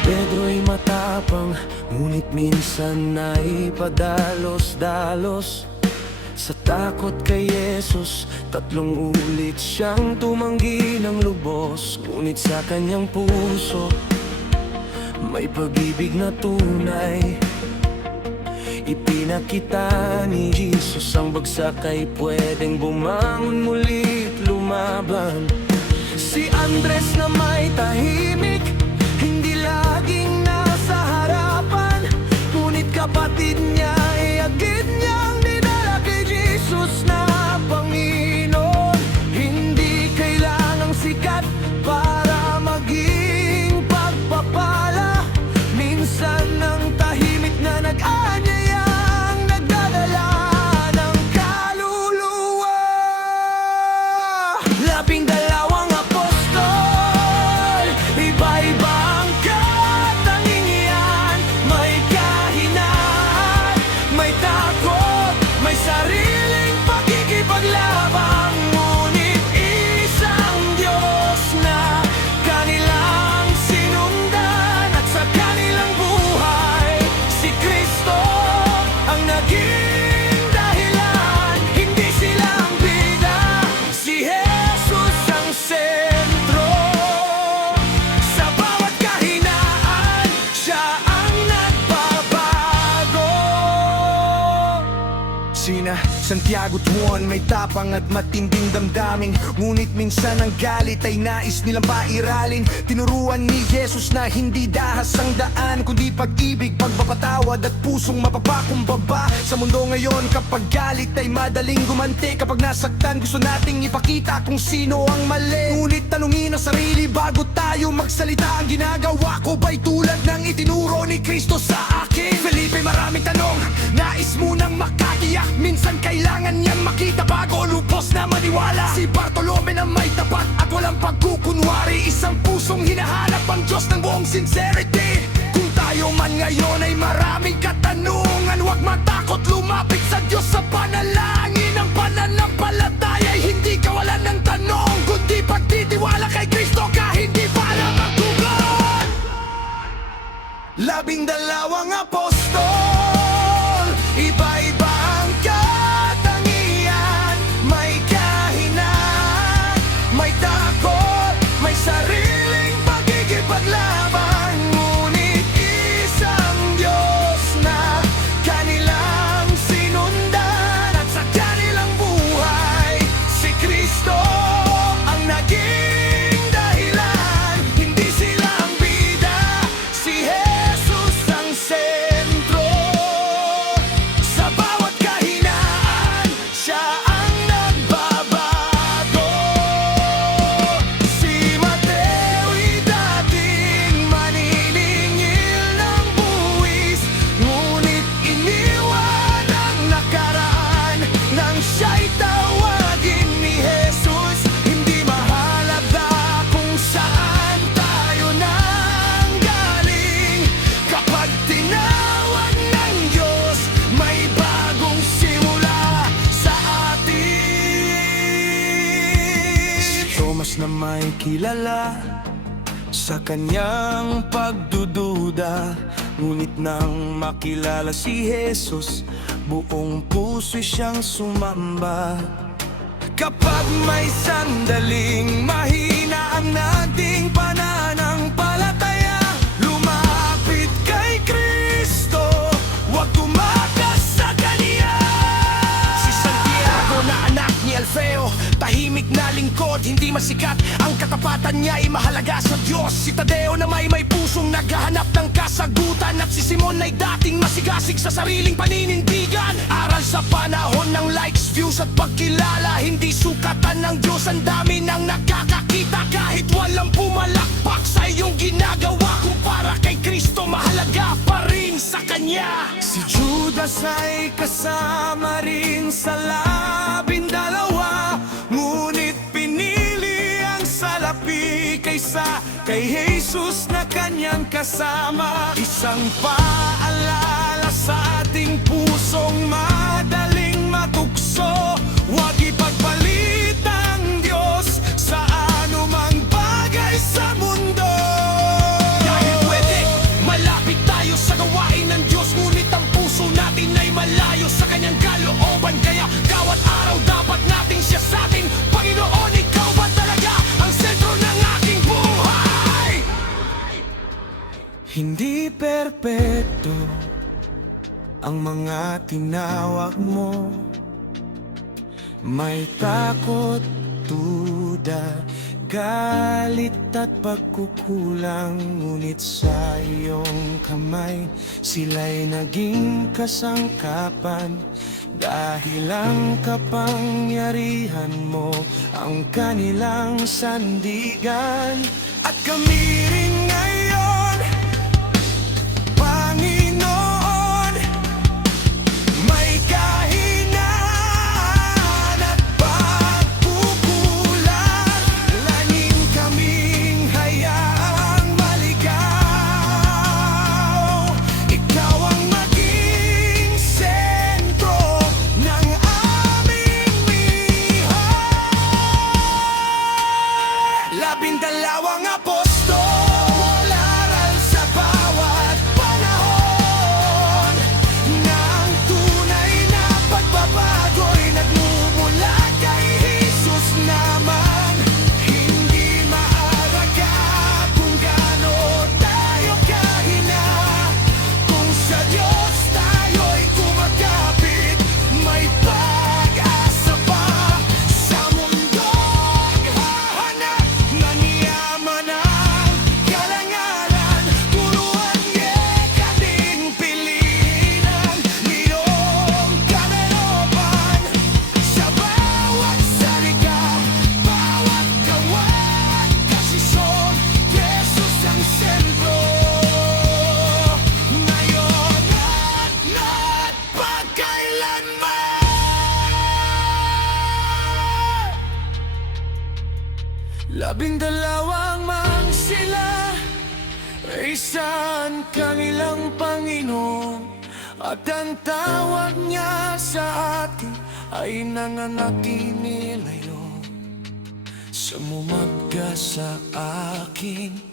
Pedro'y matapang, ngunit minsan ay padalos-dalos. Sa takot kay Jesus, 3 ulit siyang tumanggi ng lubos. Ngunit sa kanyang puso, may pag-ibig na tunay. Ipinakita ni Jesus ang bagsak ay pwedeng bumangon muli't lumaban. Si Andres na may tahimik, hindi laging nasa harapan, ngunit kapatid niya ay agad niyang dinala kay Jesus na Panginoon. Hindi kailangang sikat para maging pagpapala. Minsan ang tahimik na nag-anyayang nagdadala ng kaluluwa. 12 apostol, iba-iba ang katangian. May kahinaan, may takot, may sariling pakikipaglabang, ngunit isang Diyos na kanilang sinundan. At sa kanilang buhay, si Kristo ang naging dahilan. Hindi sila ang bida, si Jesus ang sentro. Sa bawat kahinaan, siya ang nagbabago. Sina Santiago Tuon, may tapang at matinding damdamin, ngunit minsan ang galit ay nais nilang pairalin. Tinuruan ni Jesus na hindi dahas ang daan, kundi pag-ibig, pagpapatawad at pusong mapapakumbaba. Sa mundo ngayon, kapag galit ay madaling gumanti. Kapag nasaktan, gusto nating ipakita kung sino ang mali. Ngunit tanungin ang sarili bago tayo magsalita. Ang ginagawa ko ba'y tulad ng itinuro ni Kristo sa akin? Felipe, maraming tanong, nais mo nang makatiyak. Minsan kailangan niyang makita bago lupos na maniwala. Si Bartolome na may tapat at walang pagkukunwari, isang pusong hinahanap ang Diyos ng buong sincerity. Kung tayo man ngayon ay maraming katanungan, huwag matakot lumapit sa Diyos sa panalangin. Ang pananampalataya ay hindi kawalan ng tanong, kundi pagtitiwala kay Kristo kahit di para magtugon. 12 apostol, iba-iba ang katangian. May kahinaan, may takot, may sariling pagkikipaglaban, ngunit isang Diyos na kanilang sinundan. At sa kanilang buhay, si Kristo ang naging dahilan. Hindi sila ang bida, si Jesus ang sentro. Sa bawat kahinaan, siya ang nagbabago. Si Mateo'y dating maniningil ng buwis, ngunit iniwan ang nakaraan nang siya'y tawagin ni Jesus. Hindi mahalaga kung saan tayo nanggaling, kapag tinawag ng Diyos, may bagong simula sa atin. Si Thomas na may kilala sa kanyang pagdududa, ngunit nang makilala si Jesus, buong puso siyang sumamba. Kapag may sandaling mahina ang nating pananampalataya, lumapit kay Kristo, huwag tumakas sa Kanya. Si Santiago na anak ni Alfeo, tahimik na lingkod, hindi masikat. Ang katapatan niya ay mahalaga sa Diyos. Si Tadeo na may pusong naghahanap ng kasagutan. At si Simon ay dating masigasig sa sariling paninindigan. Aral sa panahon ng likes, views at pagkilala, hindi sukatan ng Diyos. Ang dami nang nakakakita kahit walang pumalakpak sa iyong ginagawa. Kumpara kay Kristo, mahalaga pa rin sa Kanya. Si Judas ay kasama rin sa 12, ngunit pinili ang salapi kaysa kay Jesus na kanyang kasama. Isang paalala sa ating pusong madaling matukso, huwag ipagpalit ang Diyos sa anumang bagay sa mundo. Dahil pwede Hindi perpekto ang mga tinawag mo. May takot, duda, galit at pagkukulang. Ngunit sa iyong kamay, sila'y naging kasangkapan. Dahil ang kapangyarihan mo ang kanilang sandigan. At kami rin ngayon, Panginoon, may kahinaan at pagkukulang. Langin kaming hayaang maligaw. Ikaw ang maging sentro ng aming mihay. 12 apostol, aral sa bawat panahon, na ang tunay na pagbabago'y nagmumula kay Jesus naman. Hindi maaraga kung gaano tayo kahina, kung sa Diyos tayo'y kumakapit, may pag-asa pa sa mundong hahanap na niyaman ang kalangalan. Puro anyeka din piliin ang iyong kalooban. Sa bawat salita, bawat gawa at desisyon, Jesus ang sentro. Ngayon at pagkailanman. 12 man sila, isang kanilang Panginoon, at ang tawag niya sa atin ay nananatili ngayon. Sumumagka sa akin,